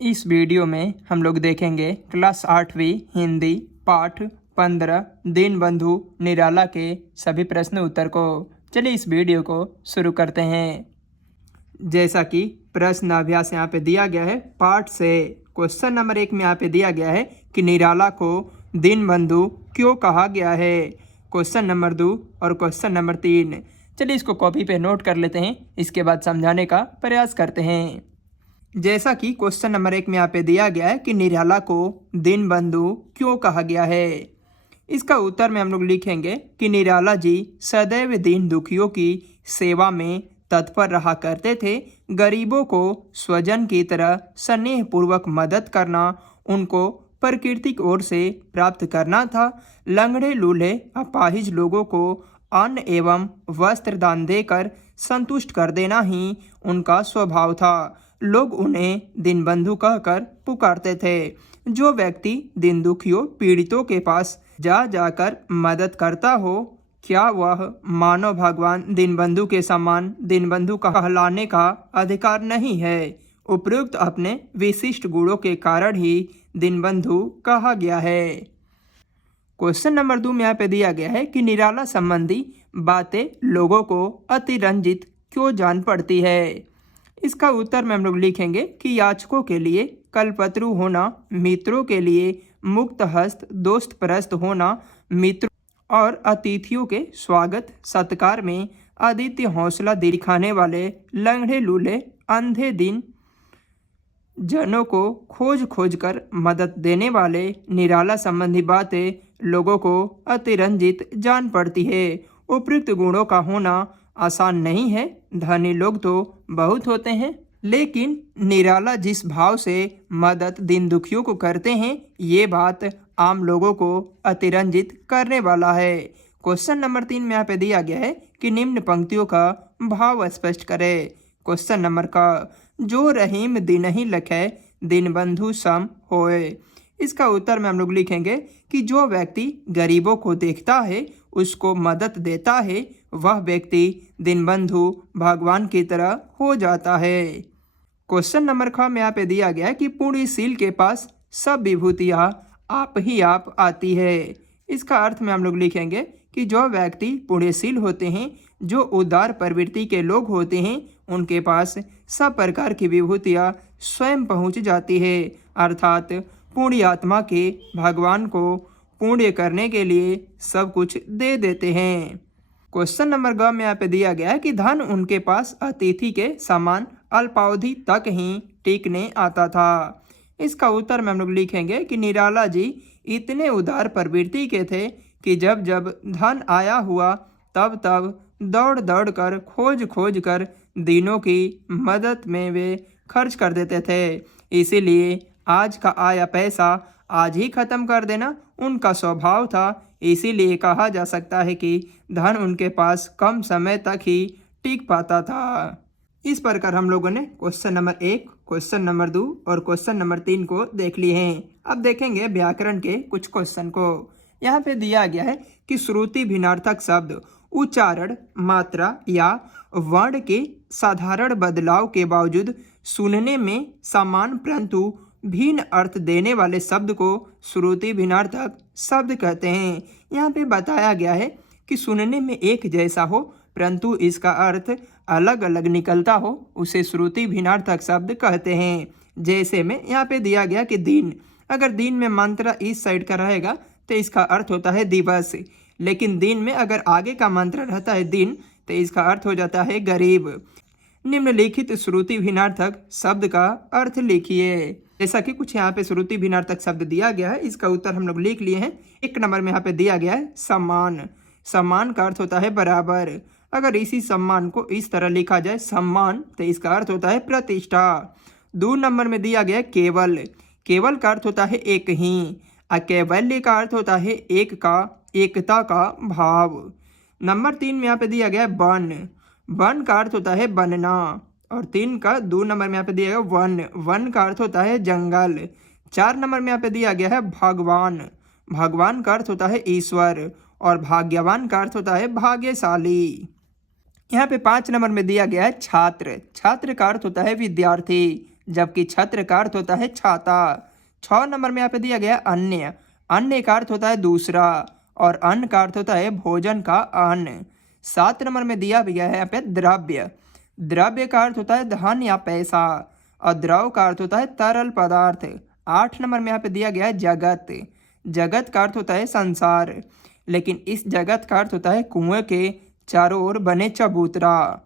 इस वीडियो में हम लोग देखेंगे क्लास 8वीं हिंदी पाठ 15 दीनबंधु निराला के सभी प्रश्न उत्तर को। चलिए इस वीडियो को शुरू करते हैं। जैसा कि प्रश्न अभ्यास यहाँ पे दिया गया है पाठ से क्वेश्चन नंबर 1 में यहाँ पे दिया गया है कि निराला को दीनबंधु क्यों कहा गया है। क्वेश्चन नंबर 2 और क्वेश्चन नंबर 3। चलिए इसको कॉपी पे नोट कर लेते हैं, इसके बाद समझाने का प्रयास करते हैं। जैसा कि क्वेश्चन नंबर 1 में यहाँ पे दिया गया है कि निराला को दीनबंधु क्यों कहा गया है। इसका उत्तर में हम लोग लिखेंगे कि निराला जी सदैव दीन दुखियों की सेवा में तत्पर रहा करते थे। गरीबों को स्वजन की तरह स्नेहपूर्वक मदद करना उनको प्रकृति की ओर से प्राप्त करना था। लंगड़े लूल्हे अपाहिज लोगों को अन्न एवं वस्त्र दान देकर संतुष्ट कर देना ही उनका स्वभाव था। लोग उन्हें दीनबंधु कहकर पुकारते थे। जो व्यक्ति दीन दुखियों पीड़ितों के पास जा जाकर मदद करता हो, क्या वह मानव भगवान दीनबंधु के समान दीनबंधु कहलाने का अधिकार नहीं है। उपयुक्त अपने विशिष्ट गुणों के कारण ही दीनबंधु कहा गया है। क्वेश्चन नंबर 2 में यहाँ पे दिया गया है कि निराला संबंधी बातें लोगों को अतिरंजित क्यों जान पड़ती है। इसका उत्तर में हम लोग लिखेंगे कि याचकों के लिए कल्पतरु होना, मित्रों के लिए मुक्त हस्त दोस्त परस्त होना, मित्रों और अतिथियों के स्वागत सत्कार में अद्वितीय हौसला दिखाने वाले लंगड़े लूले अंधे दिन जनों को खोज खोज कर मदद देने वाले निराला संबंधी बातें लोगों को अतिरंजित जान पड़ती है। उपयुक्त गुणों का होना आसान नहीं है। धनी लोग तो बहुत होते हैं, लेकिन निराला जिस भाव से मदद दीन दुखियों को करते हैं, ये बात आम लोगों को अतिरंजित करने वाला है। क्वेश्चन नंबर 3 में यहाँ पे दिया गया है कि निम्न पंक्तियों का भाव स्पष्ट करें। क्वेश्चन नंबर का जो रहीम दीनहि लखै दीनबंधु सम होए। इसका उत्तर में हम लोग लिखेंगे कि जो व्यक्ति गरीबों को देखता है, उसको मदद देता है, वह व्यक्ति दीनबंधु भगवान की तरह हो जाता है। क्वेश्चन नंबर 6 में यहाँ पे दिया गया है कि पुण्यशील के पास सब विभूतियाँ आप ही आप आती है। इसका अर्थ में हम लोग लिखेंगे कि जो व्यक्ति पुण्यशील होते हैं, जो उदार प्रवृत्ति के लोग होते हैं, उनके पास सब प्रकार की विभूतियाँ स्वयं पहुँच जाती है। अर्थात पुण्य आत्मा के भगवान को पुण्य करने के लिए सब कुछ दे देते हैं। क्वेश्चन नंबर ग में यहाँ पे दिया गया है कि धन उनके पास अतिथि के समान अल्पावधि तक ही टिकने आता था। इसका उत्तर में हम लोग लिखेंगे कि निराला जी इतने उदार प्रवृत्ति के थे कि जब जब धन आया हुआ तब तब दौड़ दौड़ कर खोज खोज कर दीनों की मदद में वे खर्च कर देते थे। इसीलिए आज का आया पैसा आज ही खत्म कर देना उनका स्वभाव था। इसीलिए कहा जा सकता है कि धन उनके पास कम समय तक ही टिक पाता था। इस प्रकार हम लोगों ने क्वेश्चन नंबर 1, क्वेश्चन नंबर 2 और क्वेश्चन नंबर 3 को देख लिए हैं। अब देखेंगे व्याकरण के कुछ क्वेश्चन को। यहाँ पे दिया गया है कि श्रुति भिन्नार्थक शब्द उच्चारण, मात्रा या वर्ण के साधारण बदलाव के बावजूद सुनने में समान परंतु भिन्न अर्थ देने वाले शब्द को श्रुति भिन्नार्थक शब्द कहते हैं। यहाँ पे बताया गया है कि सुनने में एक जैसा हो परंतु इसका अर्थ अलग अलग निकलता हो, उसे श्रुति भिन्नार्थक शब्द कहते हैं। जैसे में यहाँ पे दिया गया कि दिन, अगर दिन में मात्रा इस साइड का रहेगा तो इसका अर्थ होता है दिवस, लेकिन दिन में अगर आगे का मंत्र रहता है दिन तो इसका अर्थ हो जाता है गरीब। निम्नलिखित श्रुति भिन्नार्थक शब्द का अर्थ लिखिए। जैसा कि कुछ यहाँ पे श्रुति भिन्नार्थक शब्द दिया गया है, इसका उत्तर हम लोग लिख लिए हैं। 1 नंबर में यहाँ पे दिया गया है सम्मान। सम्मान का अर्थ होता है बराबर। अगर इसी सम्मान को इस तरह लिखा जाए सम्मान, तो इसका अर्थ होता है प्रतिष्ठा। 2 नंबर में दिया गया है केवल। केवल का अर्थ होता है एक ही। कैवल्य का अर्थ होता है एक का, एकता का भाव। नंबर 3 में यहाँ पे दिया गया है वन। वन का अर्थ होता है बनना। और 2 नंबर में यहाँ पे दिया गया वन। वन का अर्थ होता है जंगल। 4 नंबर में यहाँ पे दिया गया है भगवान। भगवान का अर्थ होता है ईश्वर। और भाग्यवान का अर्थ होता है भाग्यशाली। यहाँ पे 5 नंबर में दिया गया है छात्र। छात्र का अर्थ होता है विद्यार्थी। जबकि छत्र का अर्थ होता है छाता। 6 नंबर में यहाँ पे दिया गया अन्य। अन्य का अर्थ होता है दूसरा और अन्न का अर्थ होता है भोजन का अन्न। 7 नंबर में दिया गया है यहाँ पे द्रव्य। द्रव्य का अर्थ होता है धन या पैसा और द्रव का अर्थ होता है तरल पदार्थ। 8 नंबर में यहाँ पे दिया गया है जगत। जगत का अर्थ होता है संसार, लेकिन इस जगत का अर्थ होता है कुएं के चारों ओर बने चबूतरा।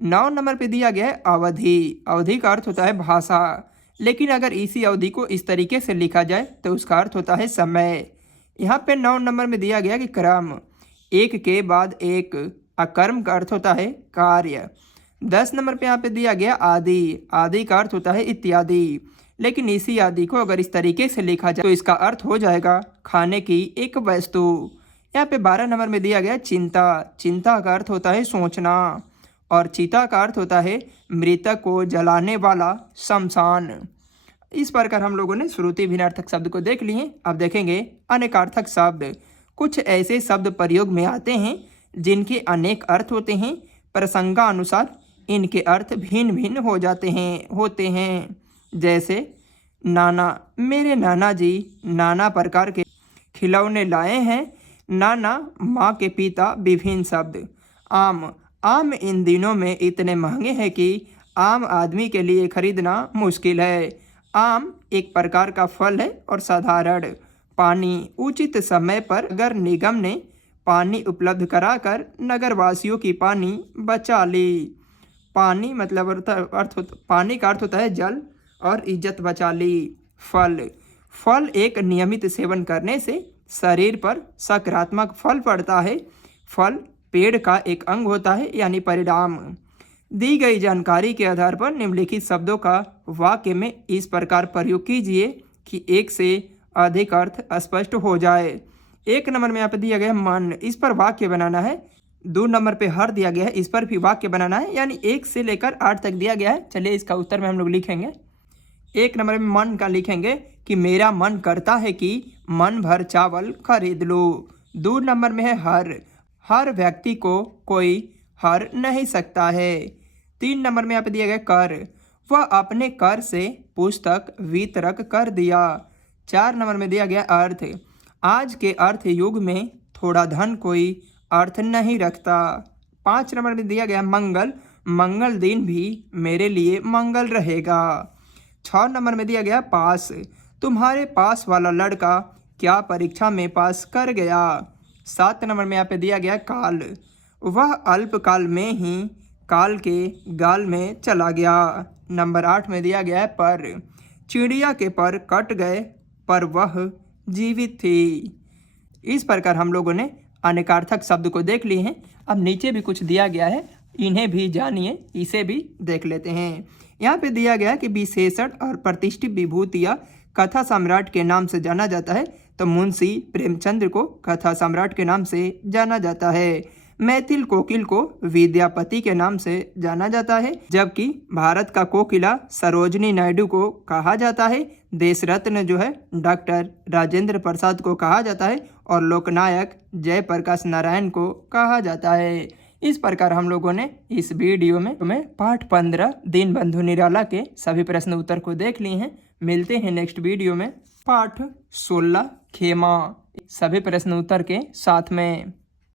9 नंबर पे दिया गया है अवधि। अवधि का अर्थ होता है भाषा, लेकिन अगर इसी अवधि को इस तरीके से लिखा जाए तो उसका अर्थ होता है समय। यहाँ पे 9 नंबर में दिया गया कि क्रम, एक के बाद एक। अकर्म का अर्थ होता है कार्य। 10 नंबर पे यहाँ पे दिया गया आदि। आदि का अर्थ होता है इत्यादि, लेकिन इसी आदि को अगर इस तरीके से लिखा जाए तो इसका अर्थ हो जाएगा खाने की एक वस्तु। यहाँ पे 12 नंबर में दिया गया चिंता। चिंता का अर्थ होता है सोचना और चिता का अर्थ होता है मृतक को जलाने वाला शमशान। इस प्रकार हम लोगों ने श्रुति भिन्नार्थक शब्द को देख लिए। अब देखेंगे अनेकार्थक शब्द। कुछ ऐसे शब्द प्रयोग में आते हैं जिनके अनेक अर्थ होते हैं, प्रसंगानुसार इनके अर्थ भिन्न भिन्न हो जाते हैं। जैसे नाना, मेरे नाना जी नाना प्रकार के खिलौने लाए हैं। नाना माँ के पिता। विभिन्न शब्द। आम, आम इन दिनों में इतने महंगे हैं कि आम आदमी के लिए खरीदना मुश्किल है। आम एक प्रकार का फल है और साधारण। पानी, उचित समय पर अगर निगम ने पानी उपलब्ध कराकर नगरवासियों की पानी बचा ली। पानी मतलब पानी का अर्थ होता है जल और इज्जत बचा ली। फल, फल एक नियमित सेवन करने से शरीर पर सकारात्मक फल पड़ता है। फल पेड़ का एक अंग होता है, यानी परिणाम। दी गई जानकारी के आधार पर निम्नलिखित शब्दों का वाक्य में इस प्रकार प्रयोग कीजिए कि एक से अधिक अर्थ स्पष्ट हो जाए। 1 नंबर में यहाँ पे दिया गया मन, इस पर वाक्य बनाना है। 2 नंबर पे हर दिया गया है, इस पर भी वाक्य बनाना है, यानी 1 से लेकर 8 तक दिया गया है। चलिए इसका उत्तर में हम लोग लिखेंगे। 1 नंबर में मन का लिखेंगे कि मेरा मन करता है कि मन भर चावल खरीद लो। 2 नंबर में है हर व्यक्ति को कोई हर नहीं सकता है। 3 नंबर में यहाँ पे दिया गया कर, वह अपने कर से पुस्तक वितरक कर दिया। 4 नंबर में दिया गया अर्थ, आज के अर्थ युग में थोड़ा धन कोई अर्थ नहीं रखता। 5 नंबर में दिया गया मंगल, मंगल दिन भी मेरे लिए मंगल रहेगा। 6 नंबर में दिया गया पास, तुम्हारे पास वाला लड़का क्या परीक्षा में पास कर गया। 7 नंबर में यहाँ पे दिया गया काल, वह अल्पकाल में ही काल के गाल में चला गया। नंबर 8 में दिया गया है पर, चिड़िया के पर कट गए पर वह जीवित थी। इस प्रकार हम लोगों ने अनेकार्थक शब्द को देख लिए हैं। अब नीचे भी कुछ दिया गया है, इन्हें भी जानिए, इसे भी देख लेते हैं। यहाँ पे दिया गया है कि विशेषण और प्रतिष्ठित विभूतियाँ कथा सम्राट के नाम से जाना जाता है, तो मुंशी प्रेमचंद्र को कथा सम्राट के नाम से जाना जाता है। मैथिल कोकिल को विद्यापति के नाम से जाना जाता है, जबकि भारत का कोकिला सरोजनी नायडू को कहा जाता है। देश रत्न जो है डॉक्टर राजेंद्र प्रसाद को कहा जाता है और लोकनायक जयप्रकाश नारायण को कहा जाता है। इस प्रकार हम लोगों ने इस वीडियो में पाठ 15 दीनबंधु निराला के सभी प्रश्न उत्तर को देख लिए हैं। मिलते हैं नेक्स्ट वीडियो में पाठ 16 खेमा सभी प्रश्न उत्तर के साथ में।